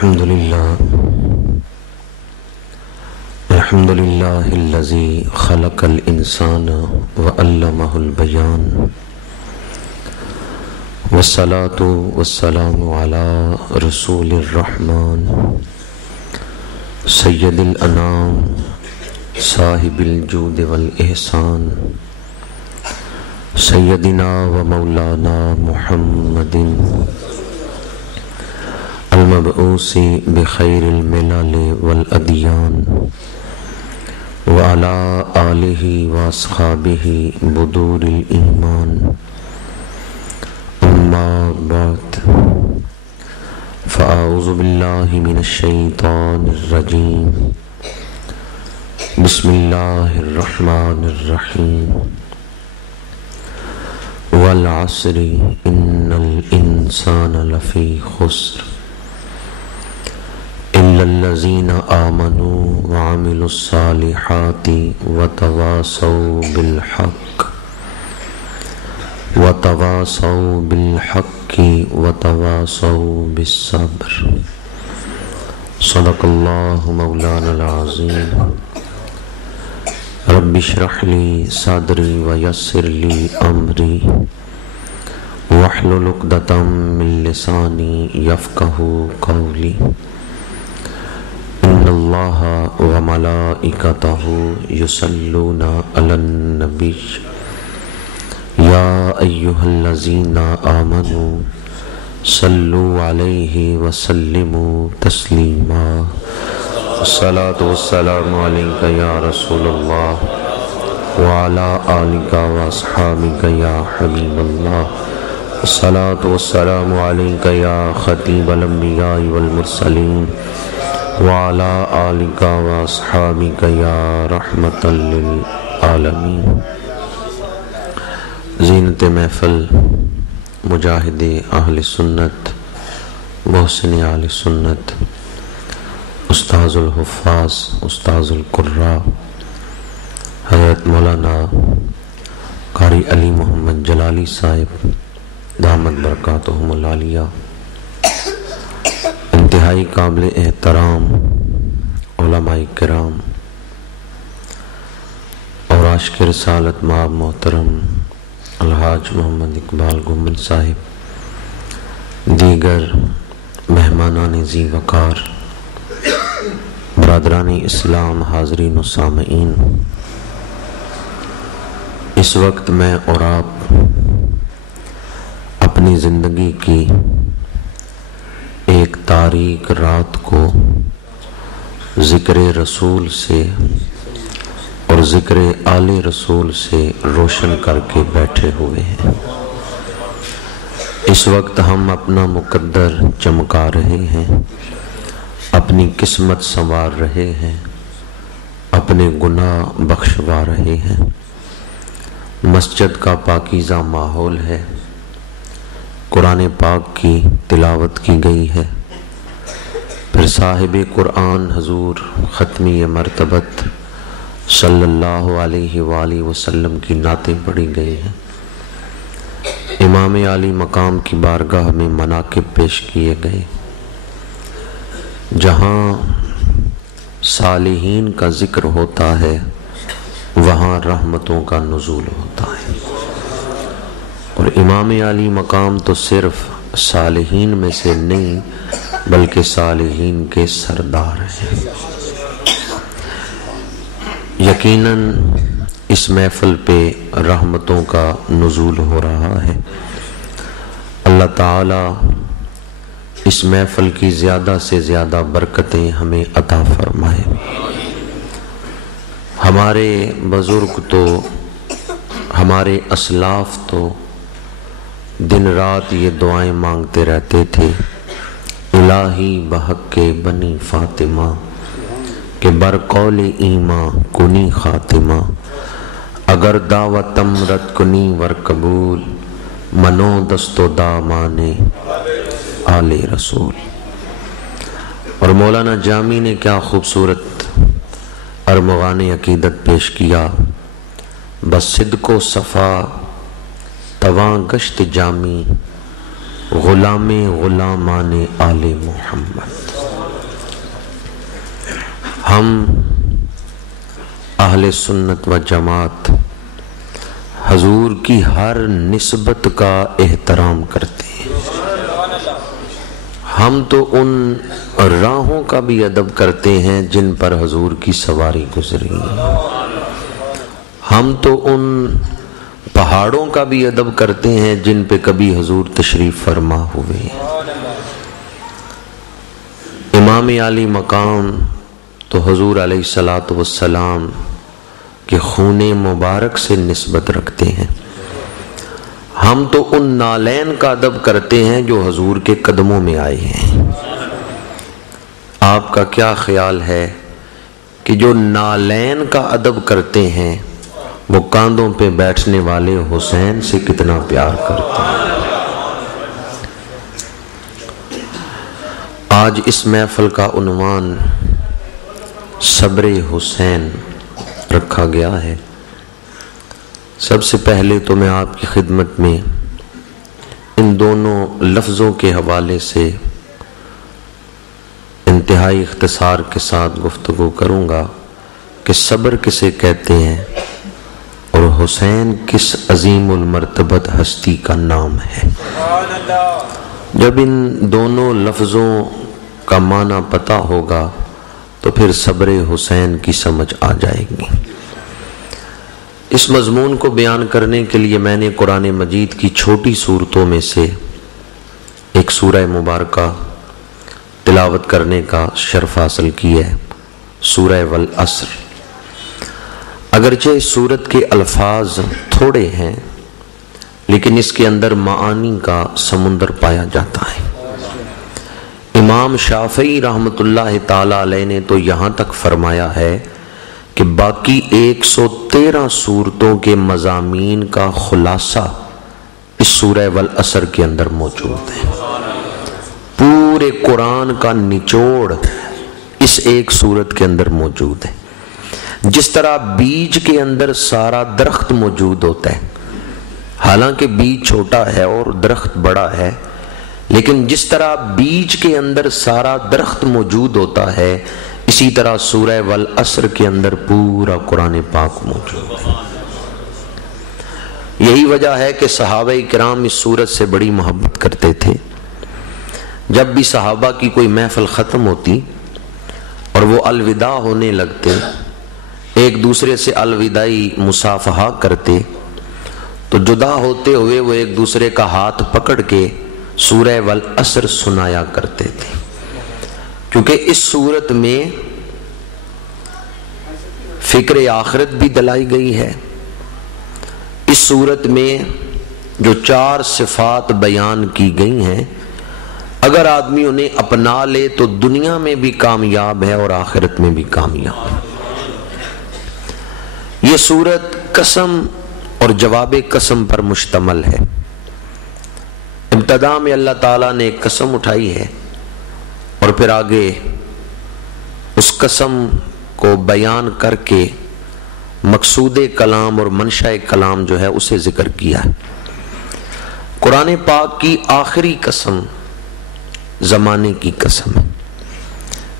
الحمد لله الذي خلق الإنسان وعلمه البيان والصلاة والسلام على رسول الرحمن سيد الأنام صاحب الجود والإحسان سيدنا ومولانا محمد المبعوث بخير الملل والأديان وعلى آله وأصحابه بدور الإيمان أما بعد فأعوذ بالله من الشيطان الرجيم بسم الله الرحمن الرحيم والعصر إن الإنسان لفي خسر إلا الذين آمنوا وعملوا الصالحات وتواصوا بالحق وتواصوا بالصبر صدق الله مولانا العظيم رب اشرح لي صدري ويسر لي أمري واحلل عقدة من لساني يفقهوا قولي إن الله وملائكته يصلون على النبي يا أيها الذين آمنوا صلوا عليه وسلموا تسليما الصلاة والسلام عليك يا رسول الله وعلى آلك وأصحابك يا حبيب الله الصلاة والسلام عليك يا خطيب الأنبياء والمرسلين وعلى آلك وأصحابك يا رحمة للعالمين زینت محفل مجاہد اہل سنت محسن اہل سنت استاذ الحفاظ استاذ القراء حضرت مولانا قاری علی محمد جلالی صاحب دامت برکاتہم العالیہ، انتہائی قابل احترام علماء کرام اور عاشق رسالت مآب محترم الحاج محمد اقبال گمبل صاحب، دیگر مہمانان ذی وقار، برادران اسلام، حاضرین و سامعین، اس وقت میں اور آپ اپنی زندگی کی ایک تاریک رات کو ذکر رسول سے اور ذکر آل رسول سے روشن کر کے بیٹھے ہوئے ہیں۔ اس وقت ہم اپنا مقدر چمکا رہے ہیں، اپنی قسمت سنوار رہے ہیں، اپنے گناہ بخشوا رہے ہیں۔ مسجد کا پاکیزہ ماحول ہے، قرآن پاک کی تلاوت کی گئی ہے، پھر صاحب قرآن حضور ختمی مرتبت صلی اللہ علیہ وآلہ وسلم کی نعتیں پڑھی گئی ہیں، امام عالی مقام کی بارگاہ میں مناقب پیش کیے گئے۔ جہاں صالحین کا ذکر ہوتا ہے وہاں رحمتوں کا نزول ہوتا ہے، اور امام عالی مقام تو صرف صالحین میں سے نہیں بلکہ صالحین کے سردار ہیں۔ یقیناً اس محفل پہ رحمتوں کا نزول ہو رہا ہے۔ اللہ تعالی اس محفل کی زیادہ سے زیادہ برکتیں ہمیں عطا فرمائے۔ ہمارے بزرگ تو، ہمارے اسلاف تو دن رات یہ دعائیں مانگتے رہتے تھے، الہی بحق بنی فاطمہ کہ برقول ایماں کنی خاتمہ، اگر دعوتم رد کنی ور قبول، منو دست و دامانے آل رسول۔ اور مولانا جامی نے کیا خوبصورت ارمغان عقیدت پیش کیا، بس صدق و صفا تواں گشت جامی، غلام غلامان آل محمد۔ ہم اہل سنت و جماعت حضور کی ہر نسبت کا احترام کرتے ہیں. ہم تو ان راہوں کا بھی ادب کرتے ہیں جن پر حضور کی سواری گزری. ہم تو ان پہاڑوں کا بھی ادب کرتے ہیں جن پہ کبھی حضور تشریف فرما ہوئے. امام عالی مقام تو حضور علیہ الصلاۃ والسلام کے خون مبارک سے نسبت رکھتے ہیں. ہم تو ان نالین کا ادب کرتے ہیں جو حضور کے قدموں میں آئے ہیں. آپ کا کیا خیال ہے کہ جو نالین کا ادب کرتے ہیں وہ کاندھوں پہ بیٹھنے والے حسین سے کتنا پیار کرتے ہیں؟ آج اس محفل کا عنوان صبر حسین رکھا گیا ہے. سب سے پہلے تو میں آپ کی خدمت میں ان دونوں لفظوں کے حوالے سے انتہائی اختصار کے ساتھ گفتگو کروں گا کہ صبر کسے کہتے ہیں اور حسین کس عظیم المرتبت ہستی کا نام ہے. جب ان دونوں لفظوں کا معنی پتہ ہوگا تو پھر صبر حسین کی سمجھ آ جائے گی. اس مضمون کو بیان کرنے کے لیے میں نے قرآن مجید کی چھوٹی سورتوں میں سے ایک سورہ مبارکہ تلاوت کرنے کا شرف حاصل کی ہے، سورہ والعصر. اگرچہ اس سورت کے الفاظ تھوڑے ہیں لیکن اس کے اندر معانی کا سمندر پایا جاتا ہے. امام شافعی رحمۃ اللہ تعالی علیہ نے تو یہاں تک فرمایا ہے کہ باقی 113 سورتوں کے مضامین کا خلاصہ اس سورہ والعصر کے اندر موجود ہے. پورے قرآن کا نچوڑ اس ایک سورت کے اندر موجود ہے. جس طرح بیج کے اندر سارا درخت موجود ہوتا ہے، حالانکہ بیج چھوٹا ہے اور درخت بڑا ہے، لیکن جس طرح بیج کے اندر سارا درخت موجود ہوتا ہے اسی طرح سورہ والعصر کے اندر پورا قرآن پاک موجود ہے. یہی وجہ ہے کہ صحابہ کرام اس سورت سے بڑی محبت کرتے تھے. جب بھی صحابہ کی کوئی محفل ختم ہوتی اور وہ الوداع ہونے لگتے، ایک دوسرے سے الوداعی مصافحہ کرتے، تو جدا ہوتے ہوئے وہ ایک دوسرے کا ہاتھ پکڑ کے سورہ والعصر سنایا کرتے تھے، کیونکہ اس سورت میں فکر آخرت بھی دلائی گئی ہے. اس سورت میں جو 4 صفات بیان کی گئی ہیں، اگر آدمی انہیں اپنا لے تو دنیا میں بھی کامیاب ہے اور آخرت میں بھی کامیاب ہے. یہ سورت قسم اور جواب قسم پر مشتمل ہے. ابتدا میں اللہ تعالیٰ نے ایک قسم اٹھائی ہے اور پھر آگے اس قسم کو بیان کر کے مقصود کلام اور منشأ کلام جو ہے اسے ذکر کیا ہے. قرآن پاک کی آخری قسم زمانے کی قسم ہے.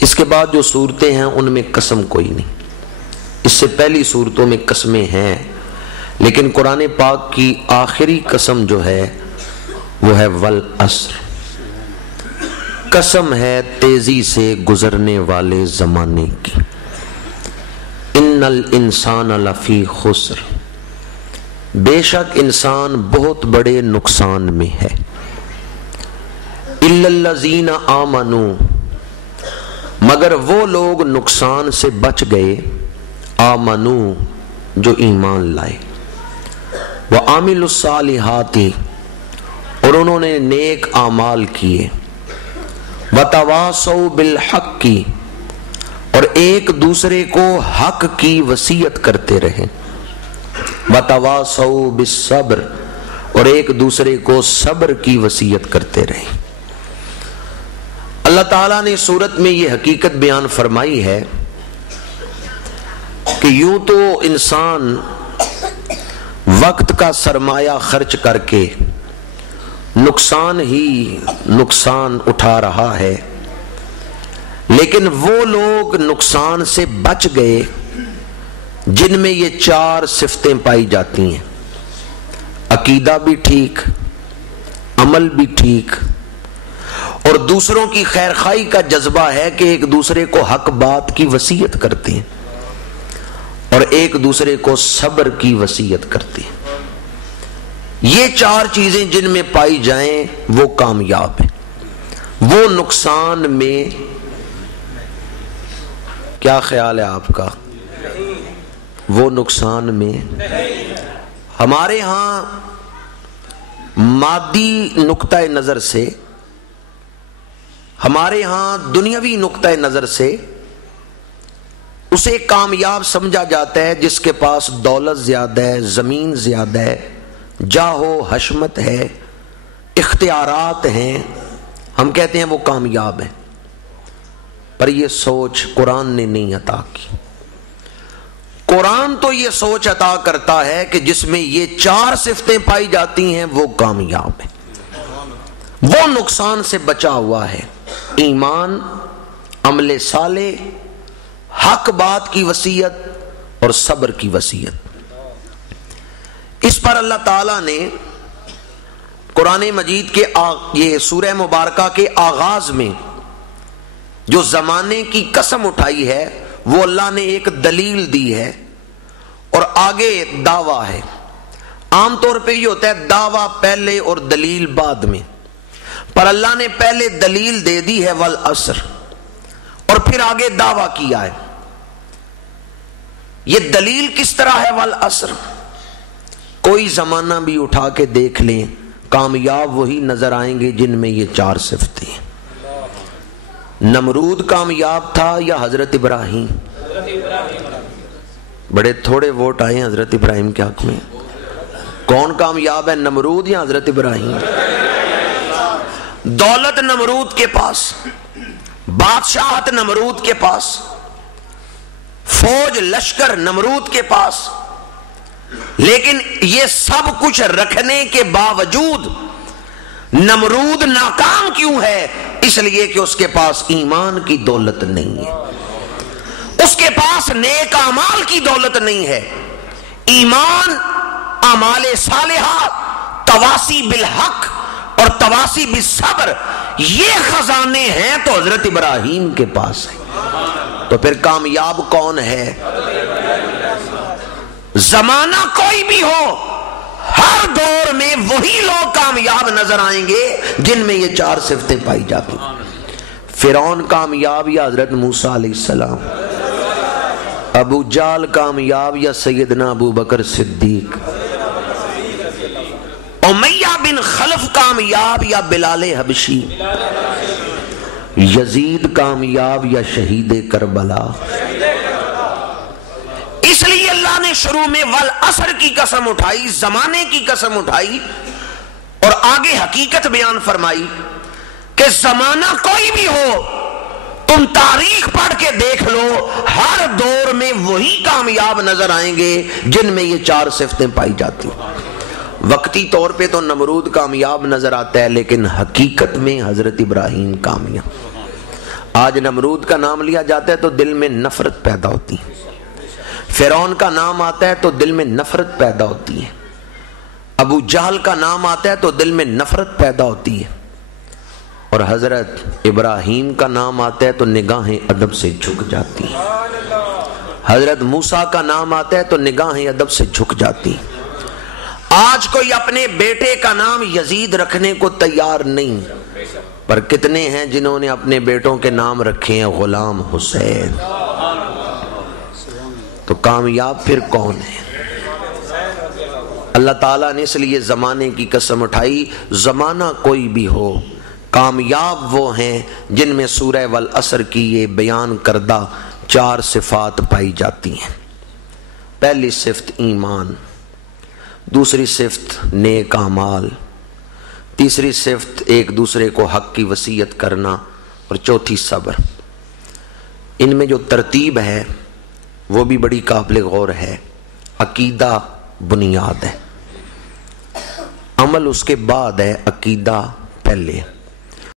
اس کے بعد جو صورتیں ہیں ان میں قسم کوئی نہیں. اس سے پہلی صورتوں میں قسمیں ہیں، لیکن قرآن پاک کی آخری قسم جو ہے وہ ہے والعصر. قسم ہے تیزی سے گزرنے والے زمانے کی. ان الانسان لفی خسر، بے شک انسان بہت بڑے نقصان میں ہے. الا الذین آمنوا، مگر وہ لوگ نقصان سے بچ گئے، آمنوا جو ایمان لائے، وعملوا الصالحات اور انہوں نے نیک اعمال کیے، وتواصوا بالحق اور ایک دوسرے کو حق کی وصیت کرتے رہے، وتواصوا بالصبر اور ایک دوسرے کو صبر کی وصیت کرتے رہے. اللہ تعالیٰ نے سورت میں یہ حقیقت بیان فرمائی ہے کہ یوں تو انسان وقت کا سرمایہ خرچ کر کے نقصان ہی نقصان اٹھا رہا ہے، لیکن وہ لوگ نقصان سے بچ گئے جن میں یہ 4 صفتیں پائی جاتی ہیں، عقیدہ بھی ٹھیک، عمل بھی ٹھیک، اور دوسروں کی خیر خواہی کا جذبہ ہے کہ ایک دوسرے کو حق بات کی وصیت کرتے ہیں اور ایک دوسرے کو صبر کی وصیت کرتے ہیں۔ یہ 4 چیزیں جن میں پائی جائیں وہ کامیاب ہیں، وہ نقصان میں، کیا خیال ہے آپ کا؟ وہ نقصان میں۔ ہمارے ہاں مادی نقطہ نظر سے، ہمارے ہاں دنیاوی نقطہ نظر سے اسے کامیاب سمجھا جاتا ہے جس کے پاس دولت زیادہ ہے، زمین زیادہ ہے، جاہ و حشمت ہے، اختیارات ہیں، ہم کہتے ہیں وہ کامیاب ہیں۔ پر یہ سوچ قرآن نے نہیں عطا کی۔ قرآن تو یہ سوچ عطا کرتا ہے کہ جس میں یہ 4 صفتیں پائی جاتی ہیں وہ کامیاب ہے، وہ نقصان سے بچا ہوا ہے، ایمان، عمل صالح، حق بات کی وصیت اور صبر کی وصیت۔ اس پر اللہ تعالیٰ نے قرآن مجید کے یہ سورہ مبارکہ کے آغاز میں جو زمانے کی قسم اٹھائی ہے وہ اللہ نے ایک دلیل دی ہے اور آگے دعویٰ ہے۔ عام طور پہ یہ ہوتا ہے دعویٰ پہلے اور دلیل بعد میں، پر اللہ نے پہلے دلیل دے دی ہے والعصر، اور پھر آگے دعویٰ کیا ہے۔ یہ دلیل کس طرح ہے والعصر؟ کوئی زمانہ بھی اٹھا کے دیکھ لیں، کامیاب وہی نظر آئیں گے جن میں یہ 4 صفتیں ہیں۔ نمرود کامیاب تھا یا حضرت ابراہیم؟ بڑے تھوڑے ووٹ آئے ہیں حضرت ابراہیم کے حق میں۔ کون کامیاب ہے، نمرود یا حضرت ابراہیم؟ دولت نمرود کے پاس، بادشاہت نمرود کے پاس، فوج لشکر نمرود کے پاس، لیکن یہ سب کچھ رکھنے کے باوجود نمرود ناکام کیوں ہے؟ اس لیے کہ اس کے پاس ایمان کی دولت نہیں ہے، اس کے پاس نیک اعمال کی دولت نہیں ہے۔ ایمان، اعمال صالحہ، تواسی بالحق اور تواسی بالصبر، یہ خزانے ہیں تو حضرت ابراہیم کے پاس ہے۔ تو پھر کامیاب کون ہے؟ زمانہ کوئی بھی ہو، ہر دور میں وہی لوگ کامیاب نظر آئیں گے جن میں یہ 4 صفتیں پائی جاتی۔ فرعون کامیاب یا حضرت موسیٰ علیہ السلام؟ ابو جہل کامیاب یا سیدنا ابو بکر صدیق؟ امیہ بن خلف کامیاب یا بلال حبشی؟ یزید کامیاب یا شہید کربلا؟ اس لیے اللہ نے شروع میں والعصر کی قسم اٹھائی، زمانے کی قسم اٹھائی، اور آگے حقیقت بیان فرمائی کہ زمانہ کوئی بھی ہو، تم تاریخ پڑھ کے دیکھ لو، ہر دور میں وہی کامیاب نظر آئیں گے جن میں یہ 4 صفتیں پائی جاتی۔ وقتی طور پہ تو نمرود کامیاب نظر آتا ہے، لیکن حقیقت میں حضرت ابراہیم کامیاب۔ آج نمرود کا نام لیا جاتا ہے تو دل میں نفرت پیدا ہوتی ہے، فرعون کا نام آتا ہے تو دل میں نفرت پیدا ہوتی ہے، ابو جہل کا نام آتا ہے تو دل میں نفرت پیدا ہوتی ہے، اور حضرت ابراہیم کا نام آتا ہے تو نگاہیں ادب سے جھک جاتی ہیں، حضرت موسیٰ کا نام آتا ہے تو نگاہیں ادب سے جھک جاتی ہیں۔ آج کوئی اپنے بیٹے کا نام یزید رکھنے کو تیار نہیں، پر کتنے ہیں جنہوں نے اپنے بیٹوں کے نام رکھے ہیں غلام حسین؟ تو کامیاب پھر کون ہے؟ اللہ تعالیٰ نے اس لیے زمانے کی قسم اٹھائی، زمانہ کوئی بھی ہو، کامیاب وہ ہیں جن میں سورہ والعصر کی یہ بیان کردہ 4 صفات پائی جاتی ہیں۔ پہلی صفت ایمان، دوسری صفت نیک اعمال، تیسری صفت ایک دوسرے کو حق کی وصیت کرنا، اور چوتھی صبر۔ ان میں جو ترتیب ہے وہ بھی بڑی قابل غور ہے۔ عقیدہ بنیاد ہے، عمل اس کے بعد ہے، عقیدہ پہلے۔